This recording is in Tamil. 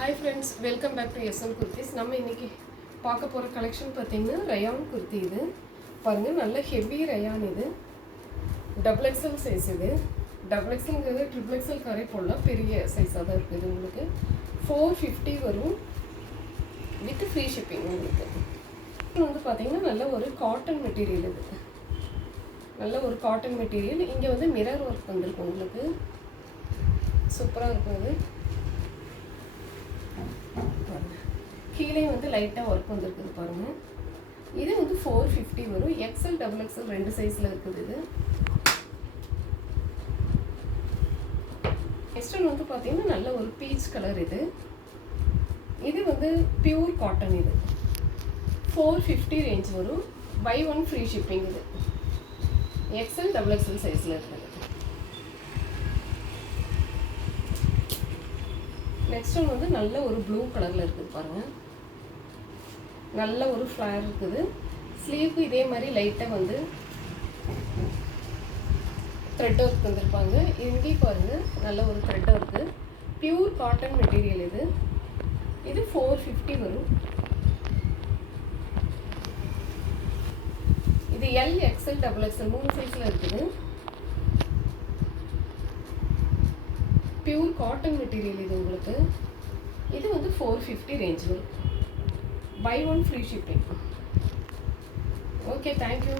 Hi friends, welcome back to SM Kurtis. நம்ம இன்னைக்கு பார்க்க போற கலெக்ஷன் பாத்தீங்கன்னா ரயான் குர்த்தி இது. பாருங்க நல்ல ஹெவி ரயான் இது. டபுள் எக்ஸ்எல் சைஸ் இது. டபுள் எக்ஸ்எல்ங்கிறது ட்ரிபிள் எக்ஸ்எல் கரை போடலாம், பெரிய சைஸாக தான் இருக்குது உங்களுக்கு. 450 வரும் வித் ஃப்ரீ ஷிப்பிங் உங்களுக்கு. இது வந்து பார்த்தீங்கன்னா நல்ல ஒரு காட்டன் மெட்டீரியல் இது. நல்ல ஒரு காட்டன் மெட்டீரியல். இங்கே வந்து மிரர் ஒர்க் வந்திருக்கு உங்களுக்கு. சூப்பராக இருக்கும் இது. கீழே வந்து லைட்டாக ஒர்க் வந்துருக்குது பாருங்கள். இது வந்து 450 வரும். எக்ஸ்எல் டபுள் எக்ஸ்எல் ரெண்டு சைஸில் இருக்குது இது. நெக்ஸ்ட் வந்து பார்த்தீங்கன்னா நல்ல ஒரு பீச் கலர் இது. இது வந்து பியூர் காட்டன் இது. 450 ரேஞ்ச் வரும். பை ஒன் ஃப்ரீ ஷிப்பிங் இது. எக்ஸ்எல் டபுள் எக்ஸ்எல் சைஸில் இருக்குது. நெக்ஸ்ட் ஒன் வந்து நல்ல ஒரு ப்ளூ கலரில் இருக்குது பாருங்கள். நல்ல ஒரு ஃப்ளவர் இருக்குது. ஸ்லீவ்க்கு இதே மாதிரி லைட்டாக வந்து த்ரெட் ஒர்க் வந்துருப்பாங்க. இங்கேயும் பாருங்கள் நல்ல ஒரு thread work. Pure cotton material இது. இது 450 வரும். இது எல் எக்ஸ்எல் டபுள் எக்ஸ்எல் மூணு சைஸில் இருக்குது. பியூர் காட்டன் மெட்டீரியல் இது உங்களுக்கு. இது வந்து 450 ரேஞ்ச் வரும். Buy one free shipping. Okay, thank you.